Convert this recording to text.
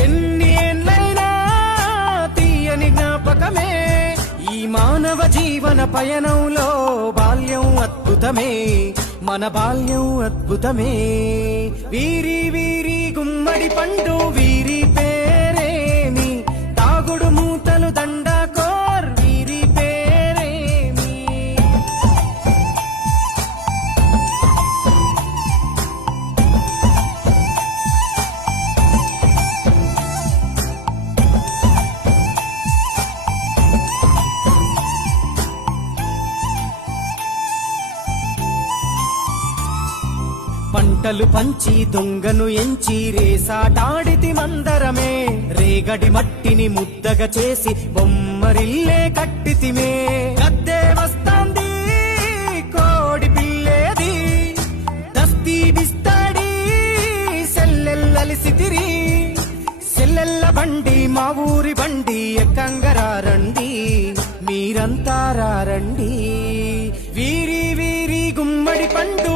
ఎన్ని ఏళ్ళైనా తీయని జ్ఞాపకమే ఈ మానవ జీవన పయనంలో బాల్యం అద్భుతమే మన బాల్యం అద్భుతమే వీరి వీరి గుమ్మడి పండు వీరి పేరేమి తాగుడు మూతలు దండాకోర్ వీరి పేరేమి పంటలు పంచి దొంగను ఎంచి రేసాటాడితి మందరమే రేగడి మట్టిని ముద్దగా చేసి బొమ్మరిల్లే కట్టితిమే గద్దే వస్తాంది కోడి పిల్లేది దస్తీ బిస్తాడి సెల్లెల్లలిసితిరి సెల్లెల్ల బండి మా ఊరి బండి ఎక్కంగరారండి మీరంతా రారండి వీరి వీరి గుమ్మడి పండు